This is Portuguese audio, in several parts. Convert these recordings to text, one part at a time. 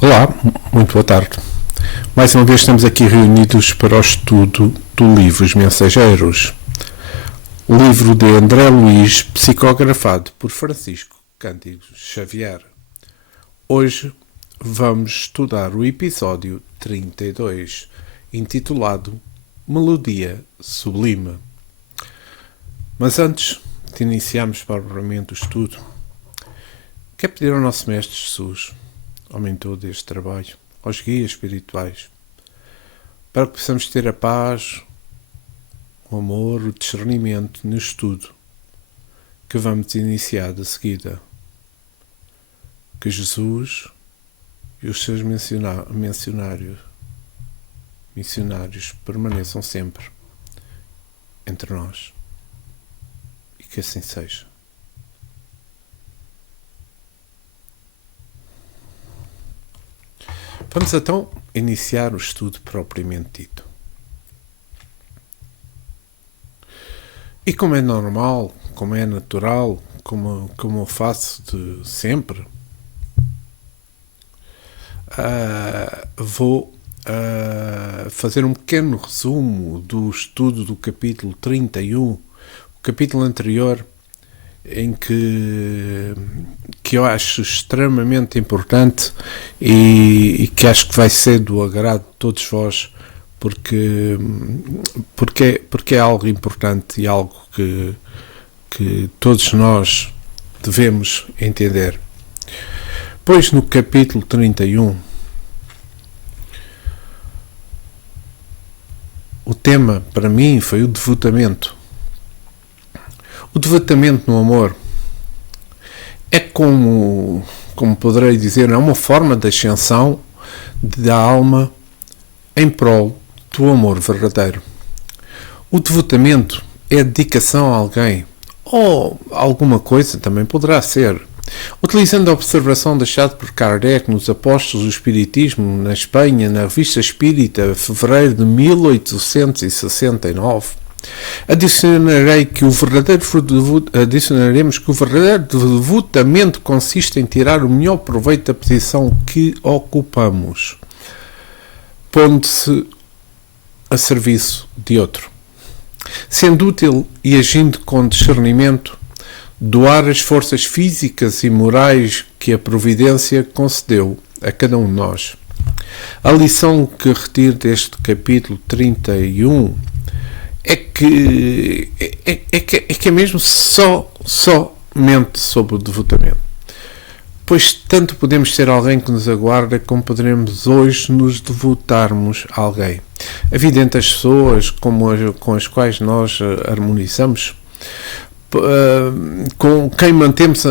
Olá, muito boa tarde. Mais uma vez estamos aqui reunidos para o estudo do livro Os Mensageiros, livro de André Luiz, psicografado por Francisco Cândido Xavier. Hoje vamos estudar o episódio 32, intitulado Melodia Sublime. Mas antes de iniciarmos propriamente o estudo, quero pedir ao nosso Mestre Jesus, aumentou deste trabalho, aos guias espirituais, para que possamos ter a paz, o amor, o discernimento no estudo que vamos iniciar de seguida. Que Jesus e os seus missionários permaneçam sempre entre nós e que assim seja. Vamos então iniciar o estudo propriamente dito. E como é normal, como é natural, como eu faço de sempre, vou fazer um pequeno resumo do estudo do capítulo 31, o capítulo anterior, em que eu acho extremamente importante e que acho que vai ser do agrado de todos vós, porque é algo importante e algo que todos nós devemos entender. Pois no capítulo 31, o tema para mim foi o devotamento. O devotamento no amor é como poderei dizer, é uma forma de ascensão da alma em prol do amor verdadeiro. O devotamento é a dedicação a alguém, ou alguma coisa também poderá ser. Utilizando a observação deixada por Kardec nos Apóstolos do Espiritismo, na Espanha, na Revista Espírita, fevereiro de 1869, adicionaremos que o verdadeiro devotamento consiste em tirar o melhor proveito da posição que ocupamos, pondo-se a serviço de outro, sendo útil e agindo com discernimento, doar as forças físicas e morais que a Providência concedeu a cada um de nós. A lição que retiro deste capítulo 31 é que é mesmo somente sobre o devotamento. Pois tanto podemos ser alguém que nos aguarda, como poderemos hoje nos devotarmos a alguém. A vida entre as pessoas com as quais nós harmonizamos, com quem mantemos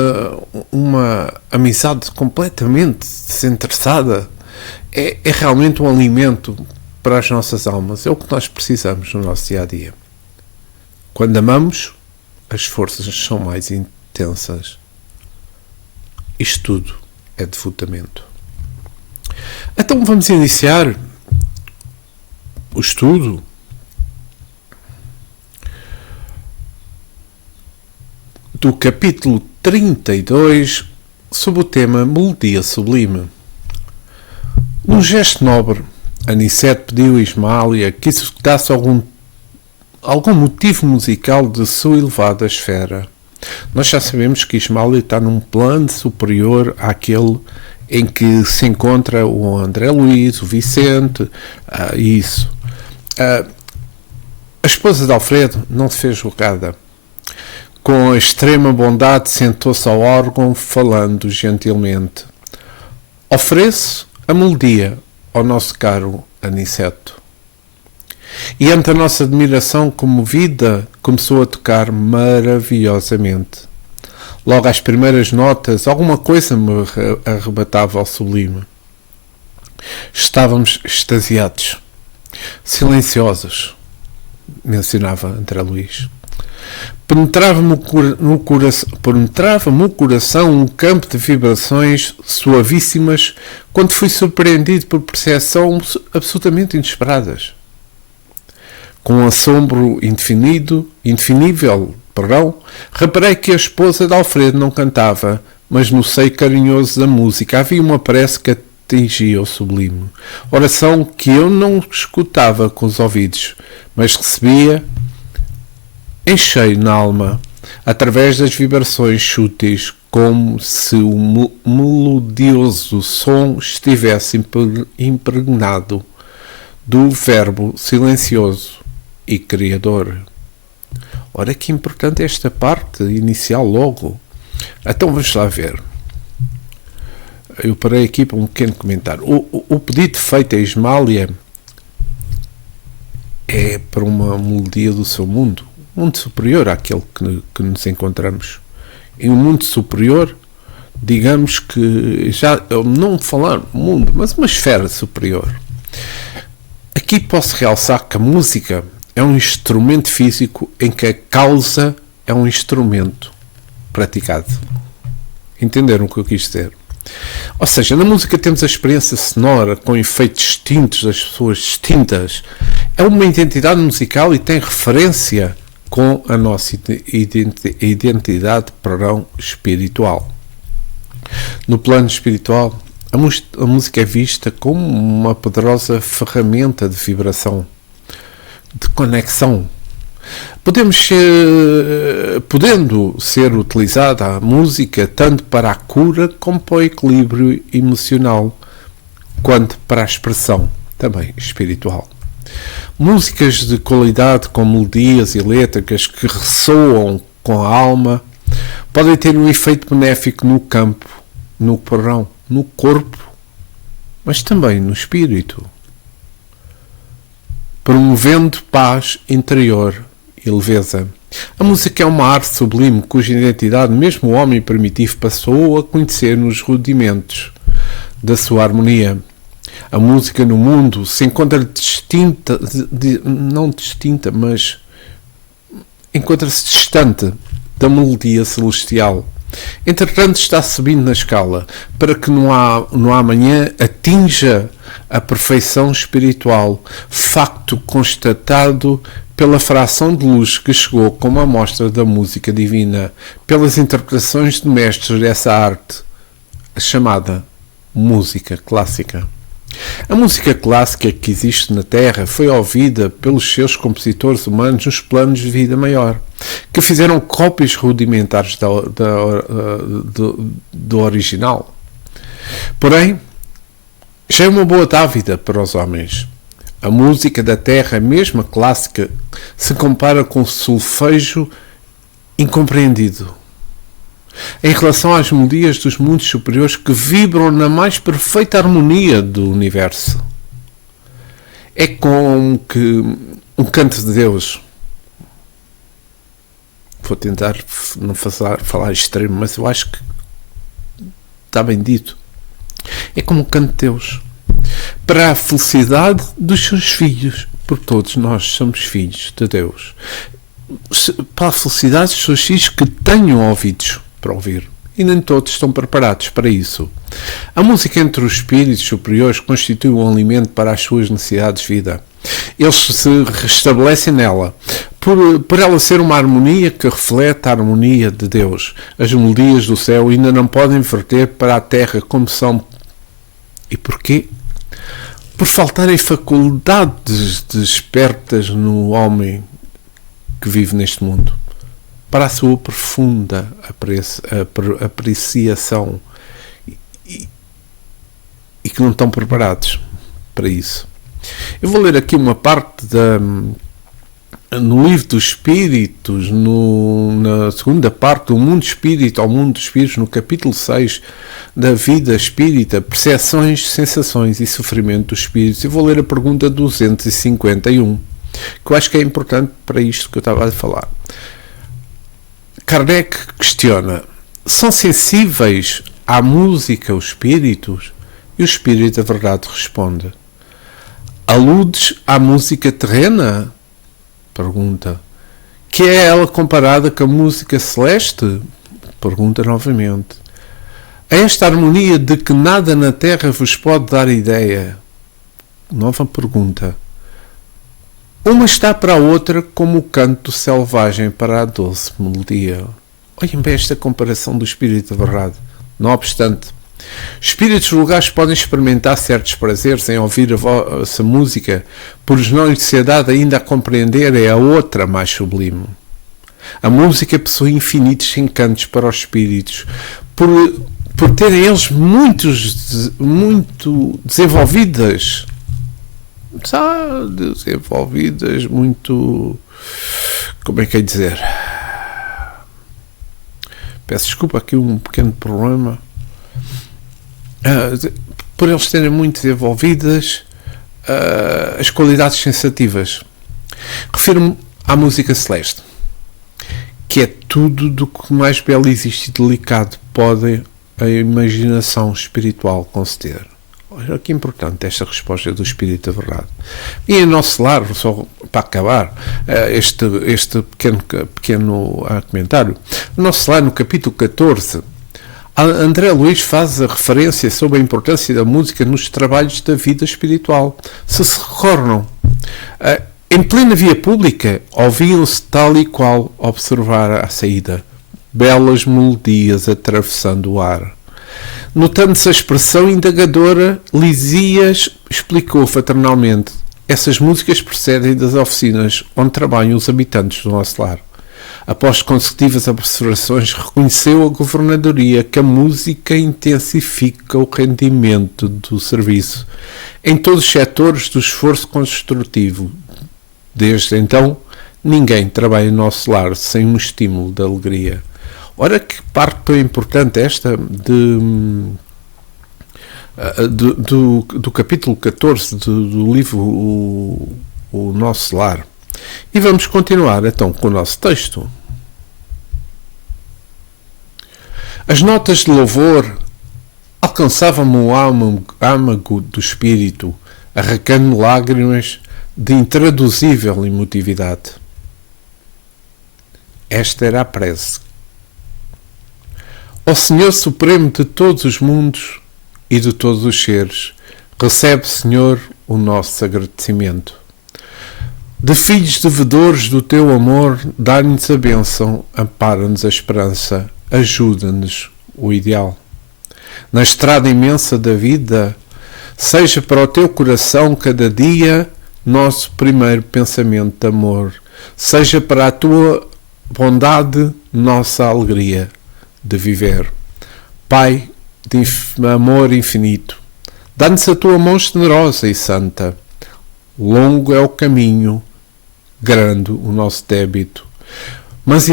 uma amizade completamente desinteressada, é realmente um alimento para as nossas almas. É o que nós precisamos no nosso dia-a-dia. Quando amamos, as forças são mais intensas. Isto tudo é devotamento. Então vamos iniciar o estudo do capítulo 32 sob o tema Melodia Sublime. Num gesto nobre, Anicete pediu a Ismália que executasse algum motivo musical de sua elevada esfera. Nós já sabemos que Ismália está num plano superior àquele em que se encontra o André Luiz, o Vicente, isso. A esposa de Alfredo não se fez julgada. Com extrema bondade sentou-se ao órgão, falando gentilmente. Ofereço a melodia ao nosso caro Aniceto. E ante a nossa admiração comovida, começou a tocar maravilhosamente. Logo às primeiras notas, alguma coisa me arrebatava ao sublime. Estávamos extasiados, silenciosos, mencionava André Luiz. Penetrava-me o coração um campo de vibrações suavíssimas quando fui surpreendido por percepções absolutamente inesperadas. Com um assombro indefinível, reparei que a esposa de Alfredo não cantava, mas no seio carinhoso da música havia uma prece que atingia o sublime. Oração que eu não escutava com os ouvidos, mas recebia em cheio na alma, através das vibrações sutis, como se o melodioso som estivesse impregnado do verbo silencioso e criador. Ora, que importante esta parte inicial logo. Então vamos lá ver. Eu parei aqui para um pequeno comentário. O pedido feito a Ismália é para uma melodia do seu mundo, um mundo superior àquele que nos encontramos. Em um mundo superior, digamos que, já não falar mundo, mas uma esfera superior. Aqui posso realçar que a música é um instrumento físico em que a causa é um instrumento praticado. Entenderam o que eu quis dizer? Ou seja, na música temos a experiência sonora com efeitos distintos das pessoas distintas. É uma identidade musical e tem referência com a nossa identidade espiritual. No plano espiritual, a música é vista como uma poderosa ferramenta de vibração, de conexão. Podendo ser utilizada a música tanto para a cura como para o equilíbrio emocional, quanto para a expressão também espiritual. Músicas de qualidade com melodias e letras que ressoam com a alma podem ter um efeito benéfico no campo, no porão, no corpo, mas também no espírito, promovendo paz interior e leveza. A música é uma arte sublime cuja identidade mesmo o homem primitivo passou a conhecer nos rudimentos da sua harmonia. A música no mundo se encontra não distinta, mas encontra-se distante da melodia celestial. Entretanto, está subindo na escala para que no amanhã atinja a perfeição espiritual, facto constatado pela fração de luz que chegou como amostra da música divina, pelas interpretações de mestres dessa arte, a chamada música clássica. A música clássica que existe na Terra foi ouvida pelos seus compositores humanos nos planos de vida maior, que fizeram cópias rudimentares do original. Porém, já é uma boa dávida para os homens. A música da Terra, mesmo a clássica, se compara com o solfejo incompreendido em relação às melodias dos mundos superiores que vibram na mais perfeita harmonia do universo. É como que um canto de Deus. Vou tentar não falar extremo, mas eu acho que está bem dito. É como um canto de Deus para a felicidade dos seus filhos, porque todos nós somos filhos de Deus, para a felicidade dos seus filhos que tenham ouvidos para ouvir, e nem todos estão preparados para isso. A música entre os espíritos superiores constitui um alimento para as suas necessidades de vida. Eles se restabelecem nela, por ela ser uma harmonia que reflete a harmonia de Deus. As melodias do céu ainda não podem verter para a terra como são. E porquê? Por faltarem faculdades despertas no homem que vive neste mundo, para a sua profunda apreciação, e que não estão preparados para isso. Eu vou ler aqui uma parte no livro dos Espíritos, na segunda parte do Mundo Espírita ao Mundo dos Espíritos, no capítulo 6 da vida espírita, percepções, sensações e sofrimento dos espíritos. Eu vou ler a pergunta 251, que eu acho que é importante para isto que eu estava a falar. Kardec questiona: são sensíveis à música os espíritos? E o espírito, a verdade, responde: aludes à música terrena? Pergunta: que é ela comparada com a música celeste? Pergunta novamente: a esta harmonia de que nada na terra vos pode dar ideia? Nova pergunta: uma está para a outra como o canto selvagem para a doce melodia. Olhem bem esta comparação do espírito da verdade. Não obstante, Espíritos vulgares podem experimentar certos prazeres em ouvir a vossa música, por não lhes ser dado ainda a compreender é a outra mais sublime. A música possui infinitos encantos para os espíritos, por terem eles muito desenvolvidas, muito, como é que é dizer? Peço desculpa, aqui um pequeno problema. Por eles terem muito desenvolvidas as qualidades sensativas. Refiro-me à música celeste, que é tudo do que mais belo existe e delicado pode a imaginação espiritual conceder. Olha que importante esta resposta do Espírito da Verdade. E em nosso lar, só para acabar este pequeno comentário, no nosso lar, no capítulo 14, André Luiz faz a referência sobre a importância da música nos trabalhos da vida espiritual. Se recordam, em plena via pública, ouviam-se tal e qual observar à saída belas melodias atravessando o ar. Notando-se a expressão indagadora, Lisias explicou fraternalmente: essas músicas procedem das oficinas onde trabalham os habitantes do nosso lar. Após consecutivas observações, reconheceu a governadoria que a música intensifica o rendimento do serviço em todos os setores do esforço construtivo. Desde então, ninguém trabalha no nosso lar sem um estímulo de alegria. Ora, que parte tão importante esta do capítulo 14 do livro o Nosso Lar. E vamos continuar então com o nosso texto. As notas de louvor alcançavam-me o âmago do espírito, arrancando lágrimas de intraduzível emotividade. Esta era a prece. Ó Senhor Supremo de todos os mundos e de todos os seres, recebe, Senhor, o nosso agradecimento. De filhos devedores do teu amor, dá-nos a bênção, ampara-nos a esperança, ajuda-nos o ideal. Na estrada imensa da vida, seja para o teu coração cada dia nosso primeiro pensamento de amor, seja para a tua bondade nossa alegria de viver. Pai de amor infinito, dá-nos a tua mão generosa e santa. Longo é o caminho, grande o nosso débito, mas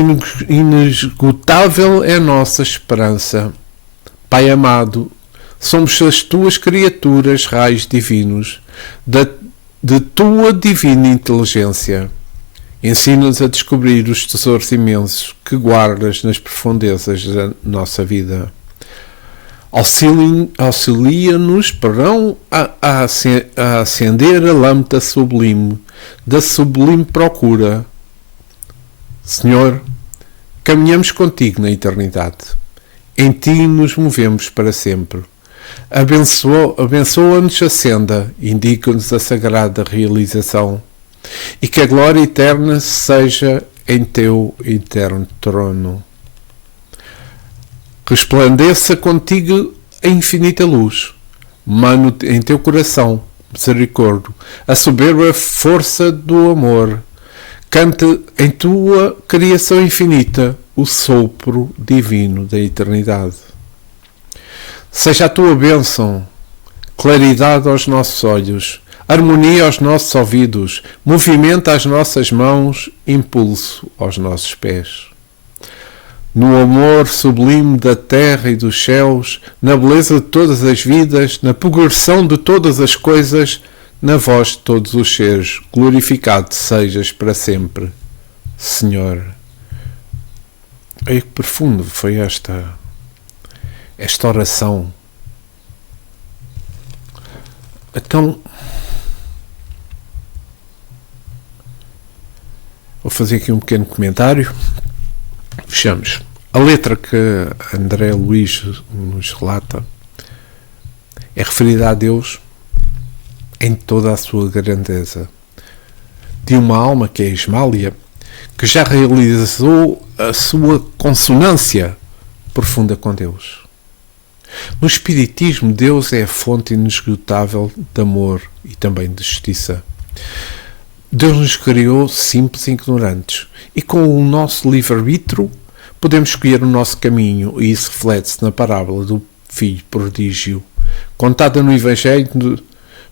inesgotável é a nossa esperança. Pai amado, somos as tuas criaturas, raios divinos, de tua divina inteligência. Ensina-nos a descobrir os tesouros imensos que guardas nas profundezas da nossa vida. Auxilia-nos a acender a lâmpada sublime, da sublime procura. Senhor, caminhamos contigo na eternidade. Em ti nos movemos para sempre. Abençoa-nos a senda, indica-nos a sagrada realização. E que a glória eterna seja em teu eterno trono. Resplandeça contigo a infinita luz. Mano em teu coração, misericórdia, a soberba força do amor. Canta em tua criação infinita o sopro divino da eternidade. Seja a tua bênção, claridade aos nossos olhos, harmonia aos nossos ouvidos, movimento às nossas mãos, impulso aos nossos pés. No amor sublime da terra e dos céus, na beleza de todas as vidas, na progressão de todas as coisas, na voz de todos os seres, glorificado sejas para sempre, Senhor. Ai, que profundo foi esta oração. Então, vou fazer aqui um pequeno comentário. Fechamos. A letra que André Luiz nos relata é referida a Deus em toda a sua grandeza, de uma alma que é Ismália, que já realizou a sua consonância profunda com Deus. No Espiritismo, Deus é a fonte inesgotável de amor e também de justiça. Deus nos criou simples e ignorantes, e com o nosso livre-arbítrio podemos escolher o nosso caminho, e isso reflete-se na parábola do filho prodígio, contada no Evangelho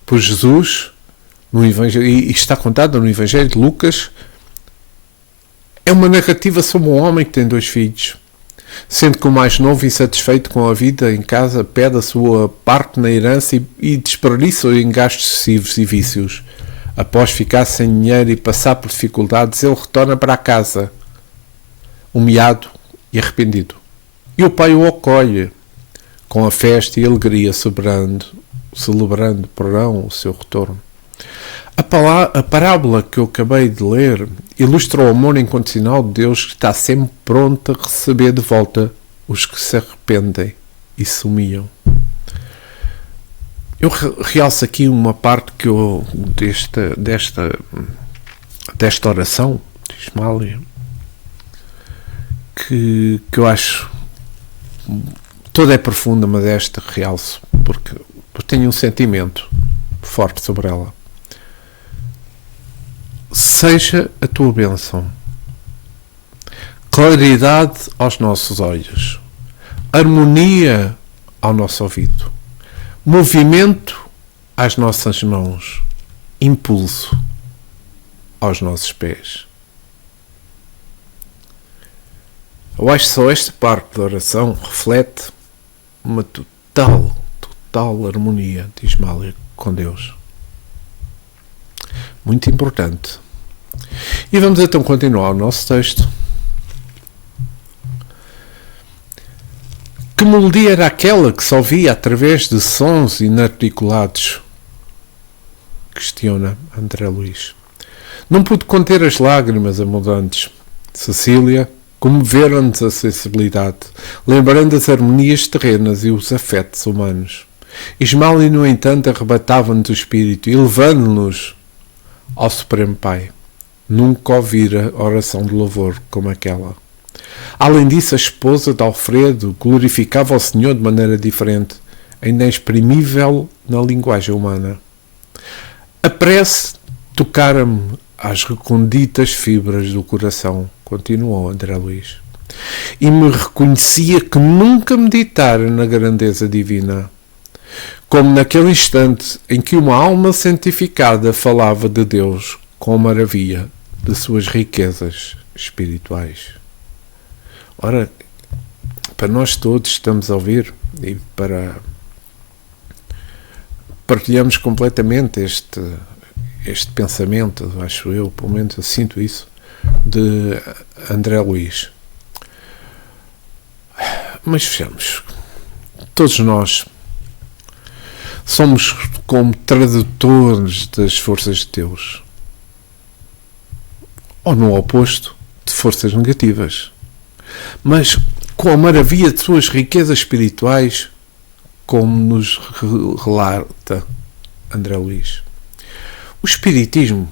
por Jesus, e está contada no Evangelho de Lucas. É uma narrativa sobre um homem que tem 2 filhos, sendo que o mais novo, insatisfeito com a vida em casa, pede a sua parte na herança e desperdiça em gastos excessivos e vícios. Após ficar sem dinheiro e passar por dificuldades, ele retorna para a casa, humilhado e arrependido. E o pai o acolhe com a festa e alegria, celebrando o seu retorno. A parábola que eu acabei de ler ilustra o amor incondicional de Deus, que está sempre pronto a receber de volta os que se arrependem e se humilham. Eu realço aqui uma parte que eu, desta oração de Ismália, que eu acho toda é profunda, mas esta realço porque tenho um sentimento forte sobre ela. Seja a tua bênção, claridade aos nossos olhos, harmonia ao nosso ouvido, movimento às nossas mãos, impulso aos nossos pés. Eu acho que só esta parte da oração reflete uma total harmonia de Ismália com Deus. Muito importante. E vamos então continuar o nosso texto. Que melodia era aquela que se ouvia através de sons inarticulados? Questiona André Luís. Não pude conter as lágrimas amudantes. Cecília, comoveram-nos a sensibilidade, lembrando as harmonias terrenas e os afetos humanos. Ismália, no entanto, arrebatava-nos o espírito, elevando-nos ao Supremo Pai. Nunca ouvira oração de louvor como aquela. Além disso, a esposa de Alfredo glorificava o Senhor de maneira diferente, ainda inexprimível na linguagem humana. A prece tocara-me às recônditas fibras do coração, continuou André Luís, e me reconhecia que nunca meditara na grandeza divina, como naquele instante em que uma alma santificada falava de Deus com maravilha de suas riquezas espirituais. Ora, para nós todos estamos a ouvir e para partilhamos completamente este pensamento, acho eu, pelo menos eu sinto isso, de André Luís. Mas vejamos, todos nós somos como tradutores das forças de Deus, ou no oposto, de forças negativas, mas com a maravilha de suas riquezas espirituais, como nos relata André Luís. O Espiritismo,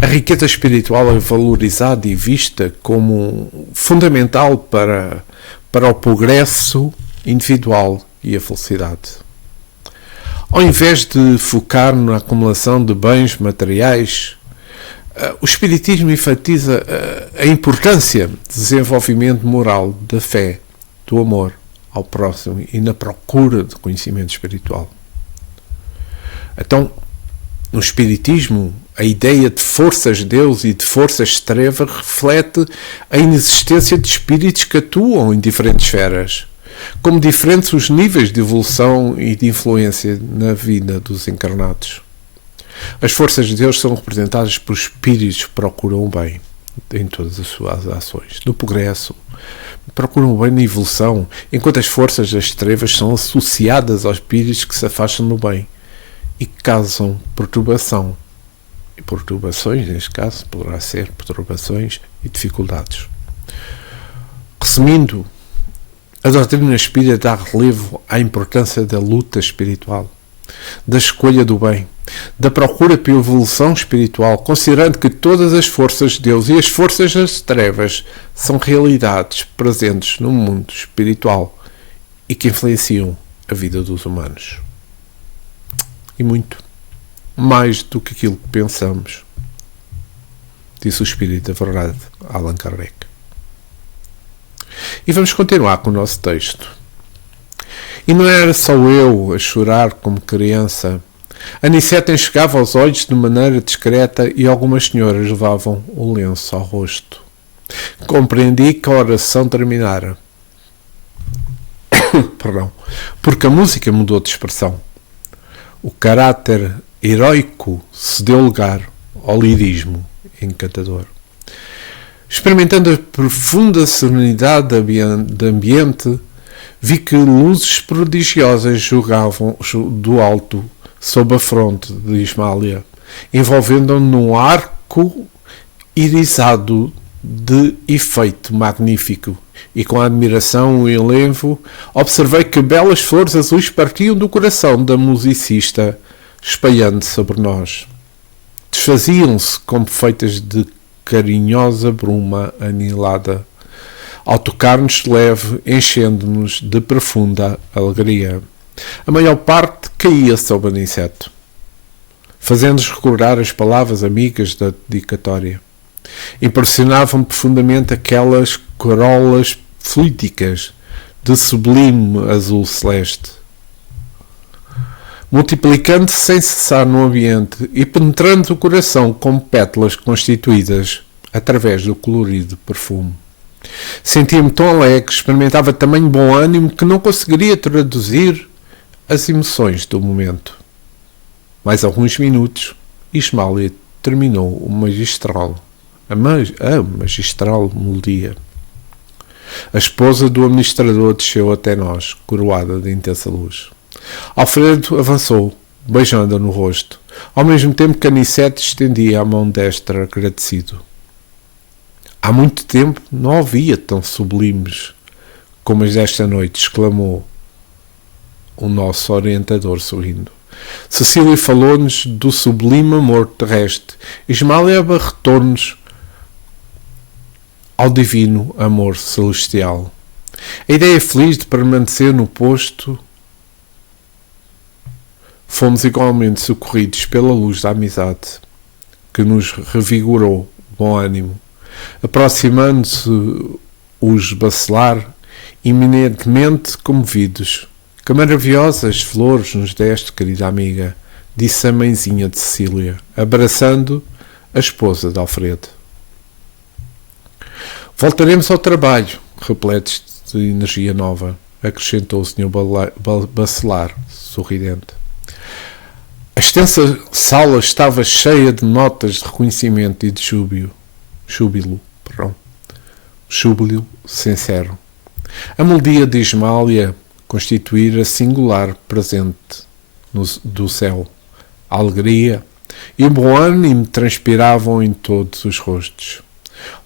a riqueza espiritual é valorizada e vista como fundamental para o progresso individual e a felicidade. Ao invés de focar na acumulação de bens materiais, o Espiritismo enfatiza a importância do desenvolvimento moral, da fé, do amor ao próximo e na procura de conhecimento espiritual. Então, no Espiritismo, a ideia de forças de Deus e de forças de treva reflete a inexistência de espíritos que atuam em diferentes esferas, como diferentes os níveis de evolução e de influência na vida dos encarnados. As forças de Deus são representadas por espíritos que procuram o bem em todas as suas ações, no progresso, procuram o bem na evolução, enquanto as forças das trevas são associadas aos espíritos que se afastam do bem e que causam perturbação. E perturbações, neste caso, poderá ser perturbações e dificuldades. Resumindo, a doutrina espírita dá relevo à importância da luta espiritual, da escolha do bem, da procura pela evolução espiritual, considerando que todas as forças de Deus e as forças das trevas são realidades presentes no mundo espiritual e que influenciam a vida dos humanos. E muito. Mais do que aquilo que pensamos, disse o Espírito da Verdade, Allan Kardec. E vamos continuar com o nosso texto. E não era só eu a chorar como criança. Anicete enxugava os olhos de maneira discreta e algumas senhoras levavam o lenço ao rosto. Compreendi que a oração terminara. Perdão. Porque a música mudou de expressão. O caráter heroico se deu lugar ao lirismo encantador. Experimentando a profunda serenidade do ambiente, vi que luzes prodigiosas jogavam do alto sob a fronte de Ismália, envolvendo-a num arco irisado de efeito magnífico, e com admiração e enlevo observei que belas flores azuis partiam do coração da musicista, espalhando-se sobre nós. Desfaziam-se como feitas de carinhosa bruma anilada, ao tocar-nos leve, enchendo-nos de profunda alegria. A maior parte caía sobre Anicete, fazendo-nos recordar as palavras amigas da dedicatória. Impressionavam profundamente aquelas corolas fluídicas de sublime azul celeste, multiplicando-se sem cessar no ambiente e penetrando o coração como pétalas constituídas através do colorido perfume. Sentia-me tão alegre, experimentava tamanho bom ânimo que não conseguiria traduzir as emoções do momento. Mais alguns minutos, Ismália terminou a magistral melodia. A esposa do administrador desceu até nós, coroada de intensa luz. Alfredo avançou, beijando-a no rosto, ao mesmo tempo que Anicete estendia a mão destra agradecido. Há muito tempo não havia tão sublimes como as desta noite, exclamou o nosso orientador sorrindo. Cecília falou-nos do sublime amor terrestre. Ismália abarretou-nos ao divino amor celestial. A ideia feliz de permanecer no posto. Fomos igualmente socorridos pela luz da amizade, que nos revigorou bom ânimo. Aproximando-se os bacelar, eminentemente comovidos. Que maravilhosas flores nos deste, querida amiga, disse a mãezinha de Cecília, abraçando a esposa de Alfredo. Voltaremos ao trabalho, repletos de energia nova, acrescentou o Sr. Bacelar, sorridente. A extensa sala estava cheia de notas de reconhecimento e de júbilo sincero. A melodia de Ismália constituíra singular presente do céu. A alegria e o bom ânimo transpiravam em todos os rostos.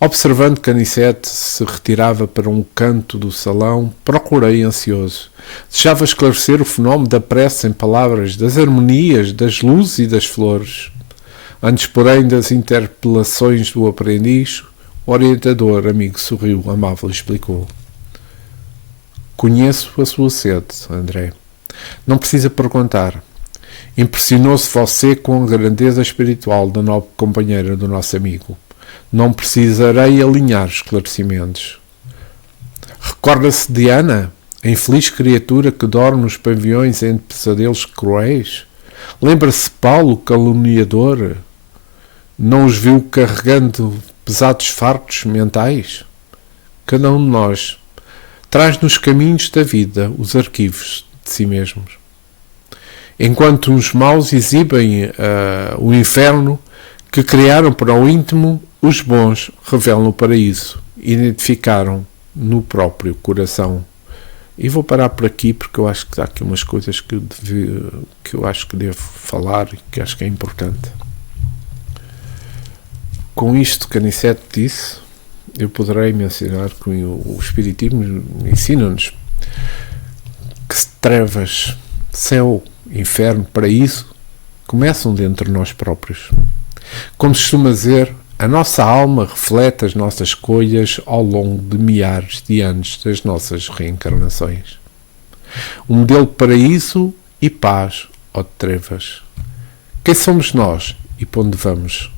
Observando que Anicete se retirava para um canto do salão, procurei ansioso. Desejava esclarecer o fenómeno da prece em palavras, das harmonias, das luzes e das flores. Antes, porém, das interpelações do aprendiz, o orientador, amigo, sorriu, amável, e explicou. Conheço a sua sede, André. Não precisa perguntar. Impressionou-se você com a grandeza espiritual da nobre companheira do nosso amigo. Não precisarei alinhar esclarecimentos. Recorda-se de Ana, a infeliz criatura que dorme nos pavilhões entre pesadelos cruéis? Lembra-se Paulo, caluniador? Não os viu carregando pesados fartos mentais? Cada um de nós traz nos caminhos da vida os arquivos de si mesmos. Enquanto os maus exibem o inferno que criaram para o íntimo, os bons revelam o paraíso, identificaram no próprio coração. E vou parar por aqui porque eu acho que há aqui umas coisas que eu acho que devo falar e que acho que é importante. Com isto que Anicete disse, eu poderei mencionar que o Espiritismo ensina-nos que trevas, céu, inferno, paraíso começam dentro de nós próprios. Como se costuma dizer, a nossa alma reflete as nossas escolhas ao longo de milhares de anos das nossas reencarnações. Um modelo de paraíso e paz ou de trevas. Quem somos nós e para onde vamos?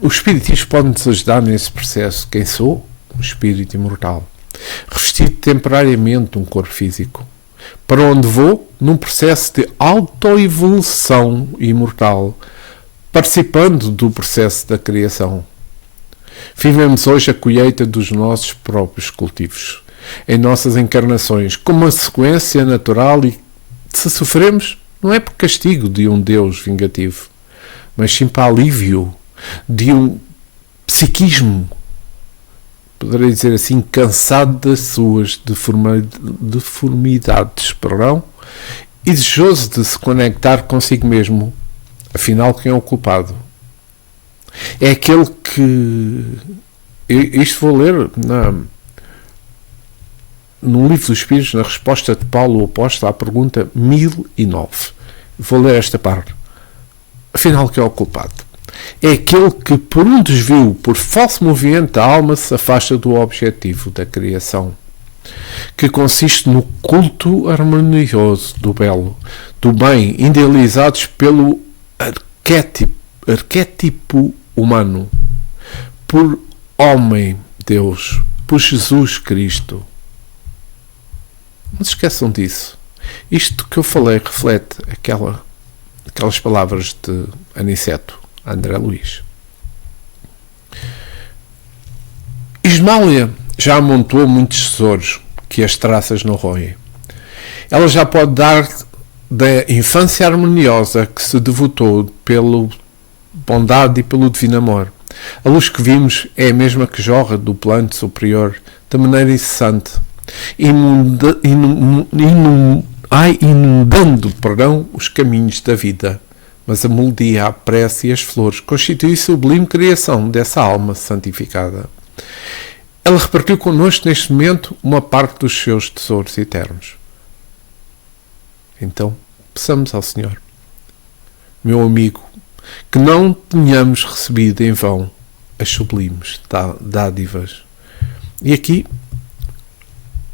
O Espiritismo pode-nos ajudar nesse processo. Quem sou? Um espírito imortal, revestido temporariamente de um corpo físico. Para onde vou? Num processo de autoevolução imortal, participando do processo da criação. Vivemos hoje a colheita dos nossos próprios cultivos, em nossas encarnações, como uma sequência natural, e se sofremos, não é por castigo de um Deus vingativo, mas sim para alívio de um psiquismo, poderei dizer assim, cansado das suas deformidades, e desejoso de se conectar consigo mesmo. Afinal, quem é o culpado? É aquele que... Isto vou ler no Livro dos Espíritos, na resposta de Paulo o Apóstolo à pergunta 1009. Vou ler esta parte. Afinal, quem é o culpado? É aquele que, por um desvio, por falso movimento da alma, se afasta do objetivo da criação, que consiste no culto harmonioso do belo, do bem, idealizados pelo arquétipo humano, por homem, Deus, por Jesus Cristo. Não se esqueçam disso. Isto que eu falei reflete aquelas palavras de Aniceto, André Luís. Ismália já amontoou muitos tesouros que as traças não roem. Ela já pode dar da infância harmoniosa que se devotou pela bondade e pelo divino amor. A luz que vimos é a mesma que jorra do plano superior, de maneira incessante, inundando os caminhos da vida. Mas a melodia, a prece e as flores constituem a sublime criação dessa alma santificada. Ela repartiu connosco neste momento uma parte dos seus tesouros eternos. Então, peçamos ao Senhor, meu amigo, que não tenhamos recebido em vão as sublimes dádivas. E aqui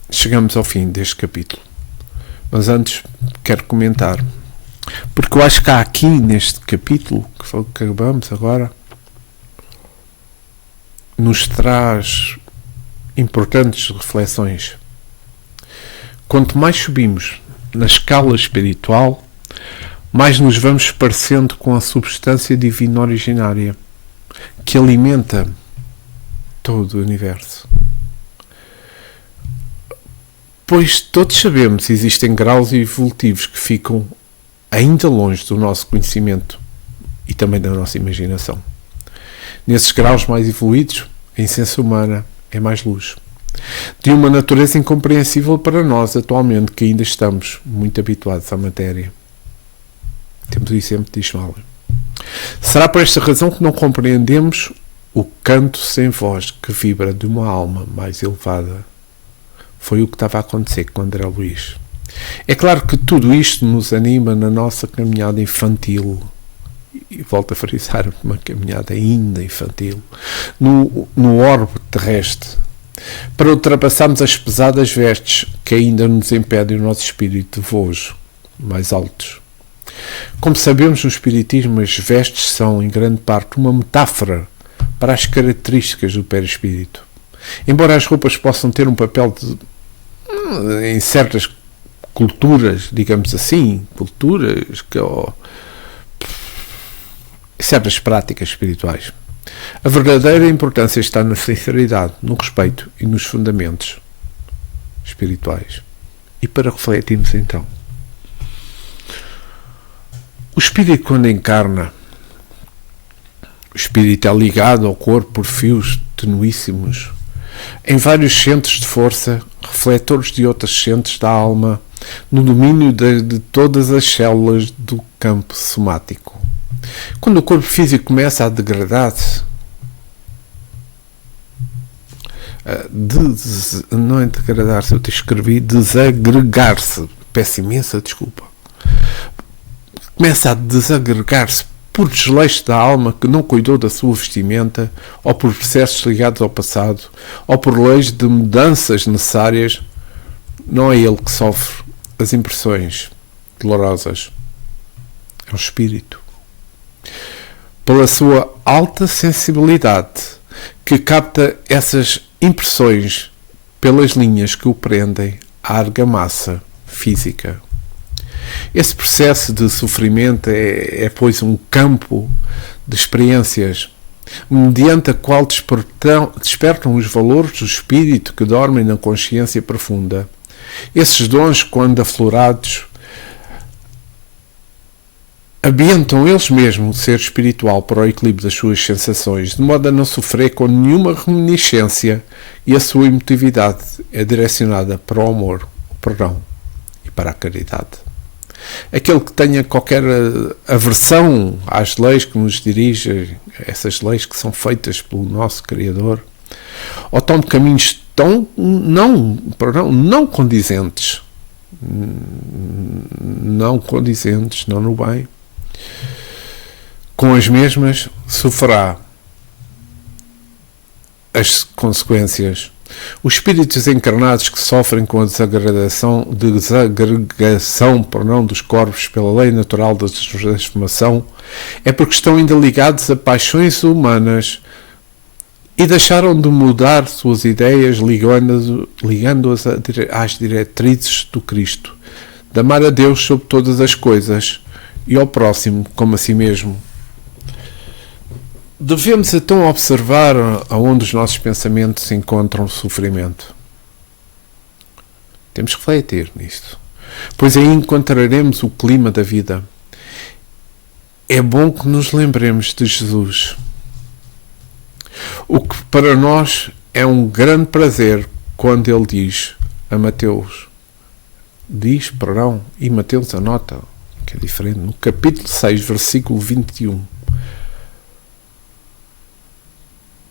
chegamos ao fim deste capítulo. Mas antes quero comentar, porque eu acho que há aqui neste capítulo que acabamos agora, nos traz importantes reflexões. Quanto mais subimos na escala espiritual, mais nos vamos parecendo com a substância divina originária que alimenta todo o universo. Pois todos sabemos que existem graus evolutivos que ficam ainda longe do nosso conhecimento e também da nossa imaginação. Nesses graus mais evoluídos, a essência humana é mais luz, de uma natureza incompreensível para nós atualmente, que ainda estamos muito habituados à matéria. Temos o exemplo de Ismália. Será por esta razão que não compreendemos o canto sem voz que vibra de uma alma mais elevada. Foi o que estava a acontecer com André Luís. É claro que tudo isto nos anima na nossa caminhada infantil, e volto a frisar, uma caminhada ainda infantil, no orbe terrestre, para ultrapassarmos as pesadas vestes que ainda nos impedem o nosso espírito de voos mais altos. Como sabemos, no Espiritismo, as vestes são, em grande parte, uma metáfora para as características do perispírito. Embora as roupas possam ter um papel em certas culturas, digamos assim, certas práticas espirituais, a verdadeira importância está na sinceridade, no respeito e nos fundamentos espirituais. E para refletirmos então, o espírito, quando encarna, o espírito é ligado ao corpo por fios tenuíssimos, em vários centros de força, refletores de outros centros da alma, no domínio de todas as células do campo somático. Quando o corpo físico começa a degradar-se, não é degradar-se, eu te escrevi desagregar-se, peço imensa desculpa, começa a desagregar-se por desleixo da alma que não cuidou da sua vestimenta, ou por processos ligados ao passado, ou por leis de mudanças necessárias, não é ele que sofre as impressões dolorosas, é o espírito. Pela sua alta sensibilidade, que capta essas impressões pelas linhas que o prendem à argamassa física. Esse processo de sofrimento pois, um campo de experiências, mediante a qual despertam os valores do espírito que dormem na consciência profunda. Esses dons, quando aflorados, ambientam eles mesmos o ser espiritual para o equilíbrio das suas sensações, de modo a não sofrer com nenhuma reminiscência, e a sua emotividade é direcionada para o amor, o perdão e para a caridade. Aquele que tenha qualquer aversão às leis que nos dirigem, essas leis que são feitas pelo nosso Criador, ou tome caminhos não condizentes, não no bem, com as mesmas sofrerá as consequências. Os espíritos encarnados que sofrem com a desagregação dos corpos pela lei natural da transformação é porque estão ainda ligados a paixões humanas e deixaram de mudar suas ideias ligando-as às diretrizes do Cristo, de amar a Deus sobre todas as coisas e ao próximo como a si mesmo. Devemos então observar aonde os nossos pensamentos encontram sofrimento. Temos que refletir nisto, pois aí encontraremos o clima da vida. É bom que nos lembremos de Jesus, o que para nós é um grande prazer quando ele diz a Mateus, e Mateus anota, que é diferente, no capítulo 6, versículo 21.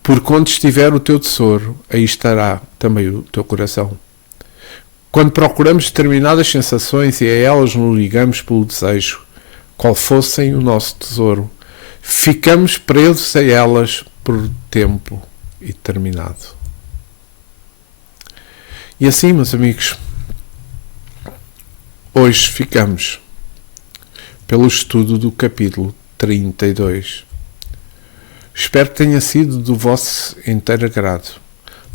Porque onde estiver o teu tesouro, aí estará também o teu coração. Quando procuramos determinadas sensações e a elas nos ligamos pelo desejo, qual fossem o nosso tesouro, ficamos presos a elas por tempo determinado. E assim, meus amigos, hoje ficamos pelo estudo do capítulo 32. Espero que tenha sido do vosso inteiro agrado.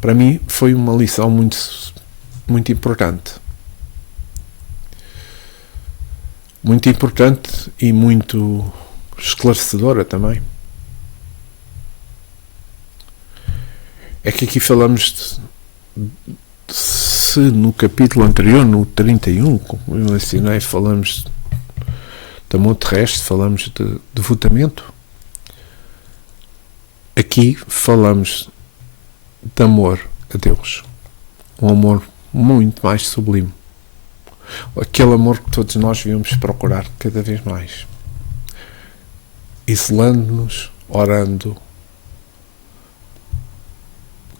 Para mim foi uma lição muito importante. Muito importante e muito esclarecedora também. É que aqui falamos se no capítulo anterior, no 31, como eu ensinei, falamos de amor terrestre, falamos de devotamento. Aqui falamos de amor a Deus. Um amor muito mais sublime. Aquele amor que todos nós devíamos procurar cada vez mais. Isolando-nos, orando,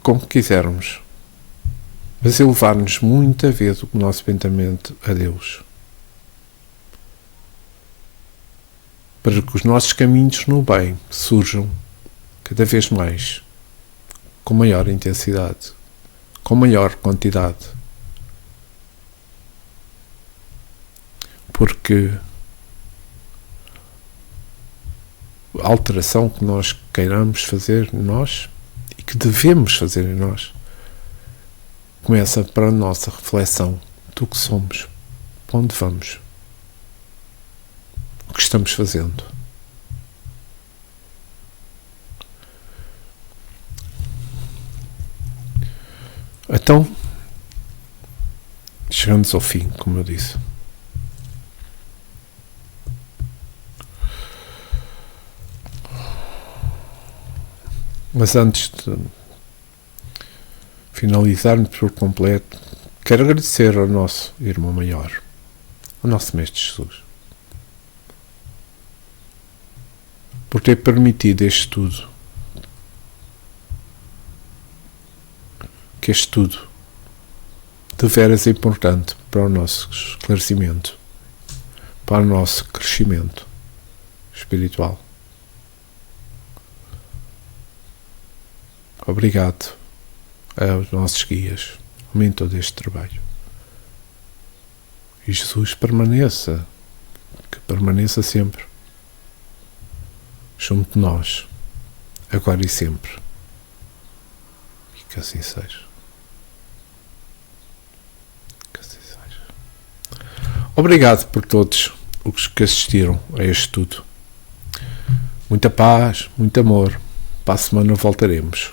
como quisermos. Mas elevar-nos muita vez o nosso pensamento a Deus. Para que os nossos caminhos no bem surjam cada vez mais, com maior intensidade, com maior quantidade. Porque a alteração que nós queiramos fazer em nós e que devemos fazer em nós começa para a nossa reflexão do que somos, para onde vamos, o que estamos fazendo. Então, chegamos ao fim, como eu disse. Mas antes de finalizarmos por completo, quero agradecer ao nosso irmão maior, ao nosso Mestre Jesus, por ter permitido este estudo. Que este estudo de veras é importante para o nosso esclarecimento, para o nosso crescimento espiritual. Obrigado aos nossos guias, ao mentor deste trabalho. e Jesus permaneça, que permaneça sempre junto de nós, agora e sempre. E que assim seja. Que assim seja. Obrigado por todos os que assistiram a este estudo. Muita paz, muito amor. Para a semana voltaremos.